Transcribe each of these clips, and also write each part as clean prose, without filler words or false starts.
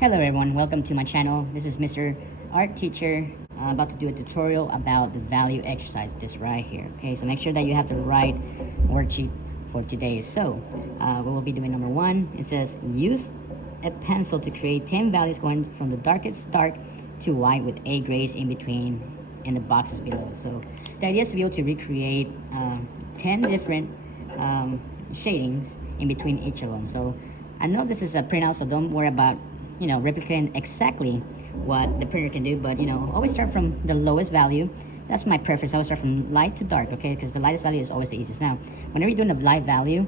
Hello everyone, welcome to my channel. This is Mr. Art Teacher. I'm about to do a tutorial about the value exercise, this right here. Okay, so make sure that you have the right worksheet for today. So, what we'll be doing, number one, it says use a pencil to create 10 values going from the darkest dark to white with 8 grays in between in the boxes below. So, the idea is to be able to recreate 10 different shadings in between each of them. So, I know this is a printout, so don't worry about replicating exactly what the printer can do, but always start from the lowest value. That's my preference. I always start from light to dark, okay, because the lightest value is always the easiest. Now, whenever you're doing a light value,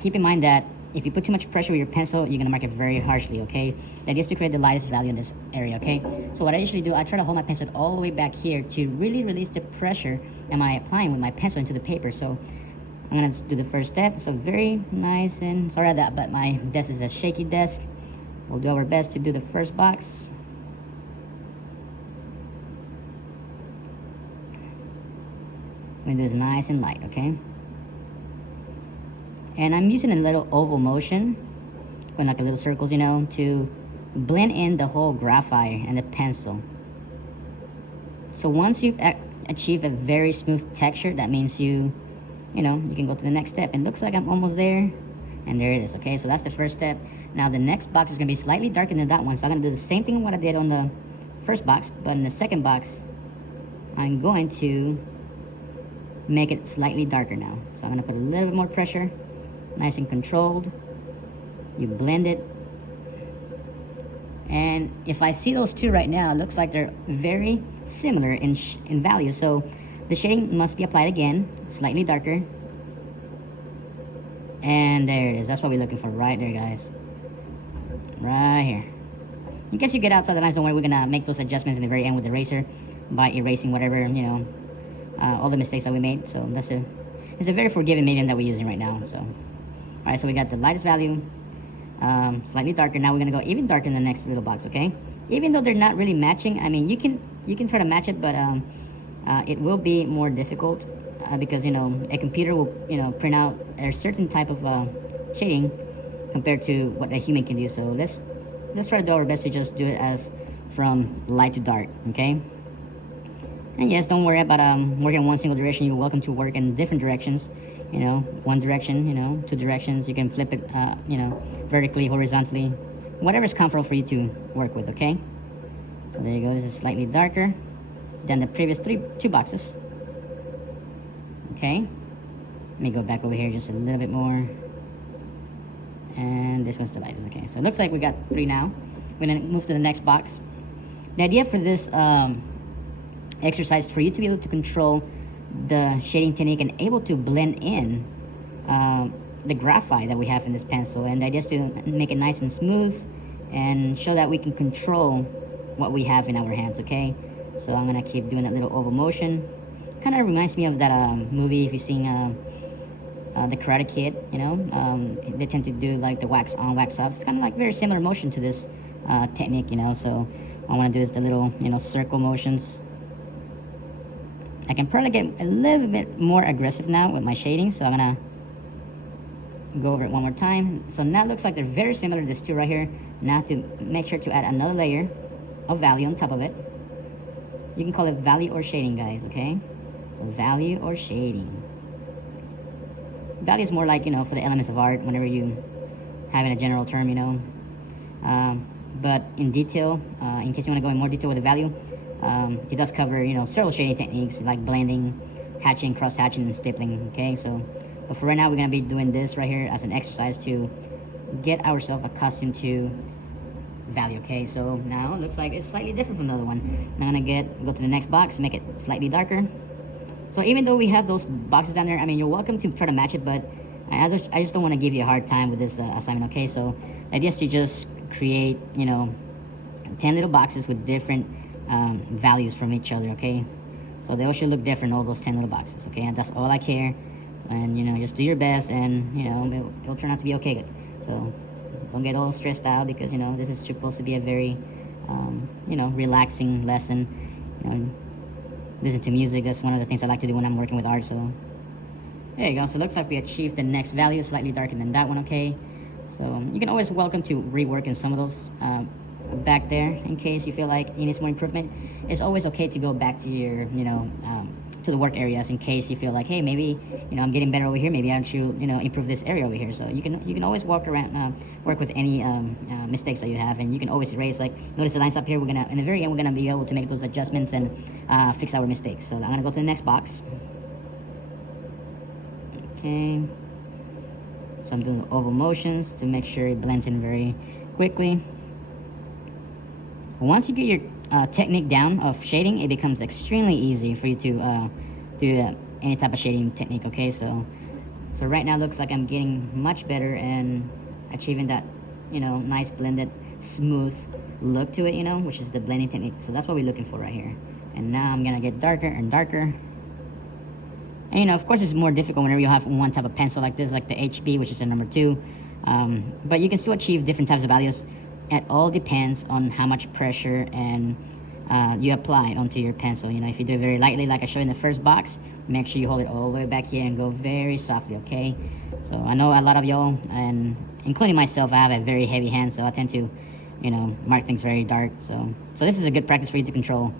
keep in mind that if you put too much pressure with your pencil, you're going to mark it very harshly, okay? The idea is to create the lightest value in this area, okay? So what I usually do, I try to hold my pencil all the way back here to really release the pressure am I applying with my pencil into the paper. So I'm going to do the first step. So very nice, and sorry about that, but my desk is a shaky desk. We'll do our best to do the first box. We're gonna do this nice and light, okay? And I'm using a little oval motion, going like a little circles, to blend in the whole graphite and the pencil. So once you achieve a very smooth texture, that means you can go to the next step. It looks like I'm almost there, and there it is, okay? So that's the first step. Now the next box is going to be slightly darker than that one, so I'm going to do the same thing what I did on the first box, but in the second box I'm going to make it slightly darker now. So I'm going to put a little bit more pressure, nice and controlled. You blend it, and if I see those two right now, it looks like they're very similar in value, so the shading must be applied again, slightly darker, and there it is. That's what we're looking for right there, guys. Right here. In case you get outside the lines, don't worry, we're gonna make those adjustments in the very end with the eraser by erasing whatever, all the mistakes that we made. So it's a very forgiving medium that we're using right now. So, alright, so we got the lightest value, slightly darker. Now we're gonna go even darker in the next little box, okay? Even though they're not really matching, I mean, you can try to match it, but it will be more difficult because a computer will print out a certain type of shading compared to what a human can do. So let's try to do our best to just do it as from light to dark, okay? And yes, don't worry about working in one single direction. You're welcome to work in different directions. One direction, two directions. You can flip it, vertically, horizontally, whatever's comfortable for you to work with, okay? So there you go. This is slightly darker than the previous two boxes. Okay, let me go back over here just a little bit more. And this one's the lightest, okay? So it looks like we got 3 now. We're gonna move to the next box. The idea for this exercise, for you to be able to control the shading technique and able to blend in the graphite that we have in this pencil. And the idea is to make it nice and smooth and show that we can control what we have in our hands, okay? So I'm gonna keep doing that little oval motion. Kind of reminds me of that movie, if you've seen the Karate Kid, they tend to do like the wax on, wax off. It's kind of like very similar motion to this technique, so I want to do is the little, circle motions. I can probably get a little bit more aggressive now with my shading, so I'm gonna go over it one more time. So now it looks like they're very similar to this two right here. Now to make sure to add another layer of value on top of it. You can call it value or shading, guys, okay? So value or shading. Value is more like, for the elements of art, whenever you have in a general term, but in detail, in case you want to go in more detail with the value, it does cover, several shading techniques like blending, hatching, cross hatching, and stippling, okay? So, but for right now, we're going to be doing this right here as an exercise to get ourselves accustomed to value, okay? So now it looks like it's slightly different from the other one. Now I'm going to go to the next box, make it slightly darker. So even though we have those boxes down there, I mean, you're welcome to try to match it, but I just don't want to give you a hard time with this assignment, okay? So the idea is to just create, 10 little boxes with different values from each other, okay? So they all should look different, all those 10 little boxes, okay? And that's all I care. And, just do your best, and, it'll turn out to be okay. So don't get all stressed out because, this is supposed to be a very, relaxing lesson. Listen to music. That's one of the things I like to do when I'm working with art. So there you go. So it looks like we achieved the next value, slightly darker than that one, okay? So you can always welcome to rework in some of those back there in case you feel like it needs more improvement. It's always okay to go back to your, to the work areas in case you feel like, hey, maybe, I'm getting better over here. Maybe I should, improve this area over here. So you can always walk around, work with any mistakes that you have, and you can always erase. Like, notice the lines up here. We're gonna, in the very end, we're gonna be able to make those adjustments and fix our mistakes. So I'm gonna go to the next box. Okay. So I'm doing the oval motions to make sure it blends in very quickly. Once you get your technique down of shading, it becomes extremely easy for you to do any type of shading technique. Okay, so right now it looks like I'm getting much better and achieving that, nice blended, smooth look to it, which is the blending technique. So that's what we're looking for right here. And now I'm gonna get darker and darker. And of course, it's more difficult whenever you have one type of pencil like this, like the HB, which is the number 2. But you can still achieve different types of values. It all depends on how much pressure and you apply onto your pencil. If you do it very lightly, like I showed in the first box, make sure you hold it all the way back here and go very softly, okay? So I know a lot of y'all, and including myself, I have a very heavy hand, so I tend to, mark things very dark. So this is a good practice for you to control,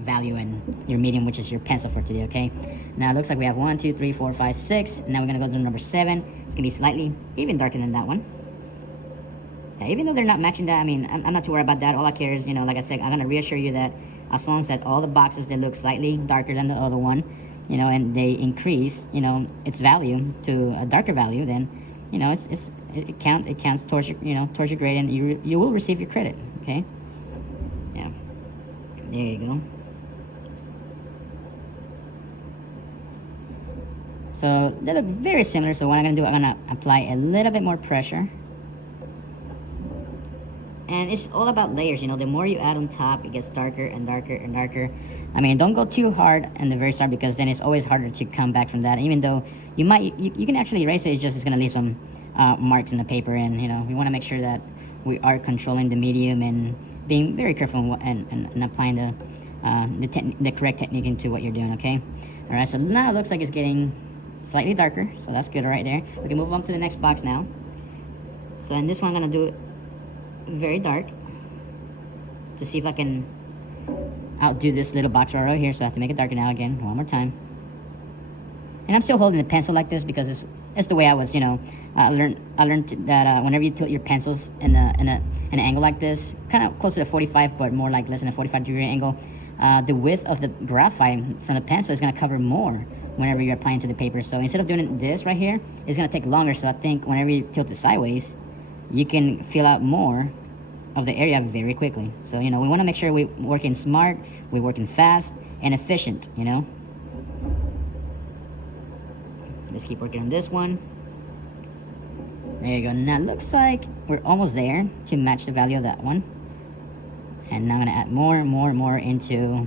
value in your medium, which is your pencil for today, okay? Now it looks like we have 1, 2, 3, 4, 5, 6. Now we're gonna go to number 7. It's gonna be slightly even darker than that one. Yeah, even though they're not matching that, I mean, I'm not too worried about that. All I care is, like I said, I'm gonna reassure you that as long as that all the boxes, they look slightly darker than the other one, and they increase, its value to a darker value, then, it counts towards your, towards your grade, and you will receive your credit, okay? Yeah, there you go. So they look very similar. So what I'm gonna do, I'm gonna apply a little bit more pressure. And it's all about layers, the more you add on top, it gets darker and darker and darker. I mean, don't go too hard in the very start, because then it's always harder to come back from that. Even though you can actually erase it, it's gonna leave some marks in the paper. And we want to make sure that we are controlling the medium and being very careful and applying the correct technique into what you're doing, okay? All right, so now it looks like it's getting slightly darker, so that's good right there. We can move on to the next box now. So in this one, I'm gonna do it very dark to see if I can outdo this little box right here. So I have to make it darker now again, one more time. And I'm still holding the pencil like this because it's the way I was, I learned that whenever you tilt your pencils in an angle like this, kind of closer to 45, but more like less than a 45-degree angle, the width of the graphite from the pencil is going to cover more whenever you're applying to the paper. So instead of doing this right here, it's going to take longer. So I think whenever you tilt it sideways, you can fill out more of the area very quickly. So, we want to make sure we're working smart, we're working fast and efficient, Let's keep working on this one. There you go. Now it looks like we're almost there to match the value of that one. And now I'm going to add more and more and more into...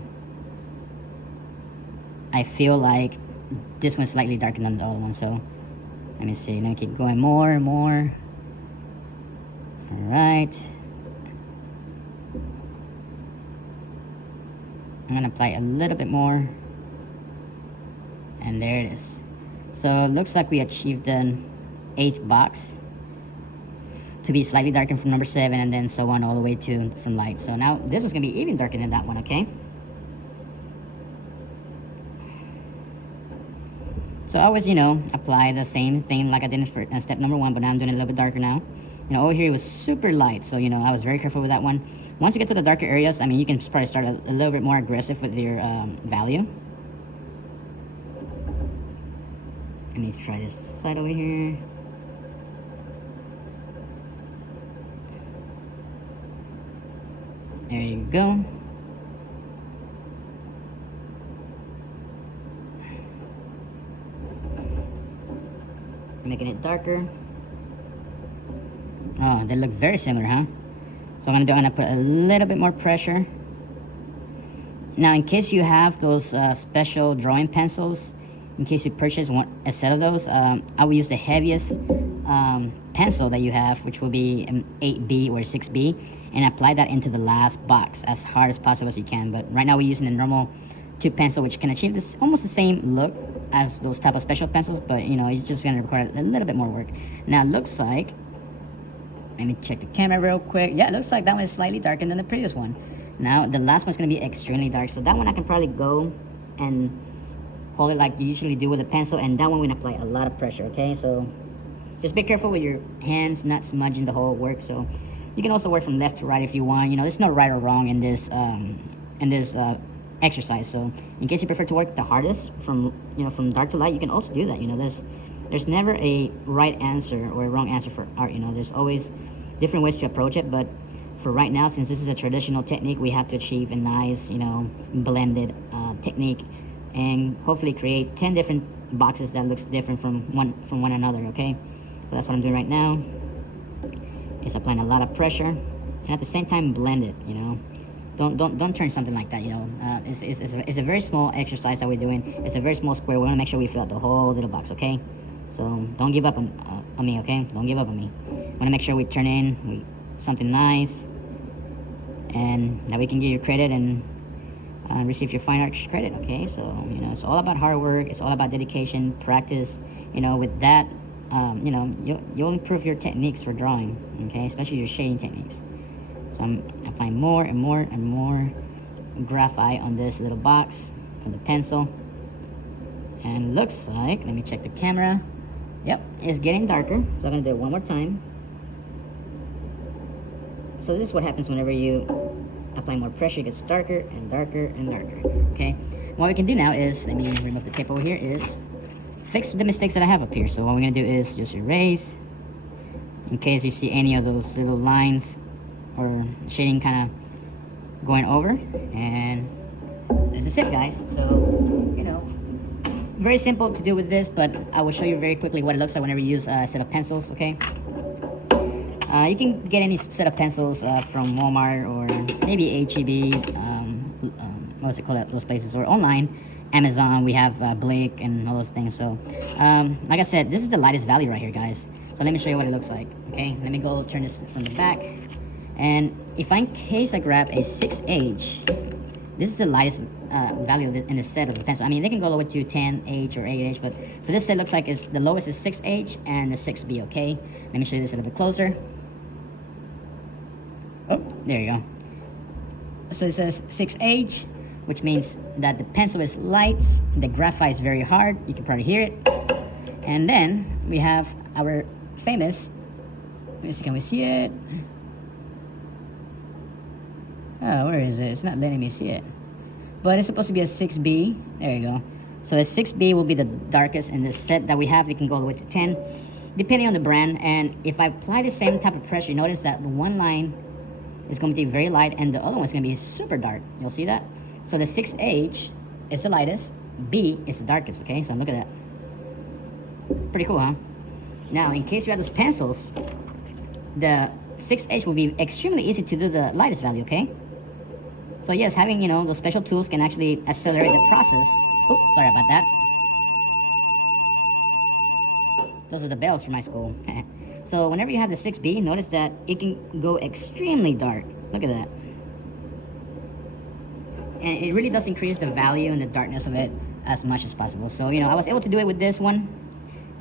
I feel like this one's slightly darker than the other one, so let me see. Let me keep going more and more. All right. I'm gonna apply a little bit more, and there it is. So it looks like we achieved the 8th box to be slightly darker from number 7, and then so on all the way to from light. So now this one's gonna be even darker than that one, okay? So I always, apply the same thing like I did for step number 1, but now I'm doing it a little bit darker now. Over here it was super light, so I was very careful with that one. Once you get to the darker areas, I mean, you can probably start a little bit more aggressive with your value. Let me try this side over here. There you go. Making it darker. Oh, they look very similar, huh? So I'm gonna put a little bit more pressure. Now, in case you have those special drawing pencils, in case you purchase a set of those, I will use the heaviest pencil that you have, which will be an 8B or 6B, and apply that into the last box as hard as possible as you can. But right now we're using the normal tube pencil, which can achieve this almost the same look as those type of special pencils, but it's just gonna require a little bit more work. Now it looks like Let me check the camera real quick. Yeah, it looks like that one is slightly darker than the previous one. Now the last one's gonna be extremely dark, so that one I can probably go and hold it like you usually do with a pencil, and that one we're gonna apply a lot of pressure. Okay, so just be careful with your hands not smudging the whole work. So you can also work from left to right if you want. You know, there's no right or wrong in this exercise. So in case you prefer to work the hardest from dark to light, you can also do that. You know, there's never a right answer or a wrong answer for art. You know, there's always different ways to approach it, but for right now, since this is a traditional technique, we have to achieve a nice, you know, blended technique, and hopefully create 10 different boxes that looks different from one another. Okay, so that's what I'm doing right now. Is applying a lot of pressure, and at the same time blend it. You know, don't turn something like that. You know, it's a very small exercise that we're doing. It's a very small square. We want to make sure we fill out the whole little box. Okay, so don't give up on me. Okay, don't give up on me. Want to make sure we turn in something nice, and that we can give you credit and receive your fine arts credit. Okay, so you know, it's all about hard work. It's all about dedication, practice. You know, with that, you know, you'll improve your techniques for drawing. Okay, especially your shading techniques. So I'm applying more and more and more graphite on this little box from the pencil, and looks like, let me check the camera. Yep, it's getting darker. So I'm gonna do it one more time. So this is what happens whenever you apply more pressure. It gets darker and darker and darker. Okay, what we can do now is, let me remove the tape over here, is fix the mistakes that I have up here. So what we're gonna do is just erase, in case you see any of those little lines or shading kind of going over. And this is it, guys. So, you know, very simple to do with this, but I will show you very quickly what it looks like whenever you use a set of pencils. Okay, you can get any set of pencils from Walmart or maybe H-E-B, what's it called, those places, or online, Amazon. We have Blick and all those things. So like I said, this is the lightest value right here, guys. So let me show you what it looks like. Okay, let me go turn this from the back, and if in case I grab a 6H, this is the lightest value in the set of the pencil. I mean, they can go all the way to 10H or 8H, but for this set, it looks like the lowest is 6H and the 6B. Okay, let me show you this a little bit closer. Oh, there you go. So it says 6H, which means that the pencil is light, the graphite is very hard. You can probably hear it. And then we have our famous, let me see, can we see it? Oh, where is it? It's not letting me see it. But it's supposed to be a 6B. There you go. So the 6B will be the darkest in this set that we have. It can go all the way to 10, depending on the brand. And if I apply the same type of pressure, you notice that one line is going to be very light and the other one is going to be super dark. You'll see that? So the 6H is the lightest, B is the darkest. Okay, so look at that. Pretty cool, huh? Now, in case you have those pencils, the 6H will be extremely easy to do the lightest value. Okay, so yes, having, you know, those special tools can actually accelerate the process. Oh, sorry about that. Those are the bells for my school. So whenever you have the 6B, notice that it can go extremely dark. Look at that. And it really does increase the value and the darkness of it as much as possible. So, you know, I was able to do it with this one.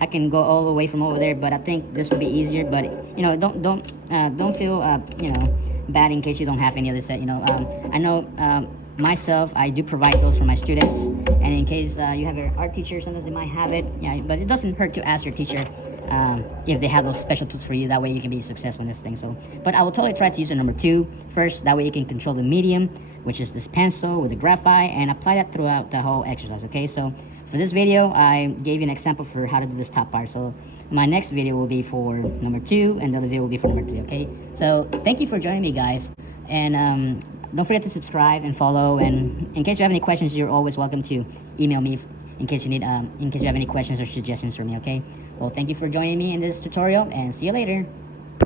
I can go all the way from over there, but I think this would be easier. But, you know, don't feel, you know, bad in case you don't have any other set. You know, I know myself, I do provide those for my students. And in case you have your art teacher, sometimes they might have it. Yeah, but it doesn't hurt to ask your teacher if they have those special tools for you. That way you can be successful in this thing. So, but I will totally try to use the number 2 first. That way you can control the medium, which is this pencil with the graphite, and apply that throughout the whole exercise. Okay, so for this video, I gave you an example for how to do this top part. So my next video will be for number 2, and the other video will be for number 3. Okay, so thank you for joining me, guys, and don't forget to subscribe and follow. And in case you have any questions, you're always welcome to email me in case you need in case you have any questions or suggestions for me. Okay, well, thank you for joining me in this tutorial, and see you later.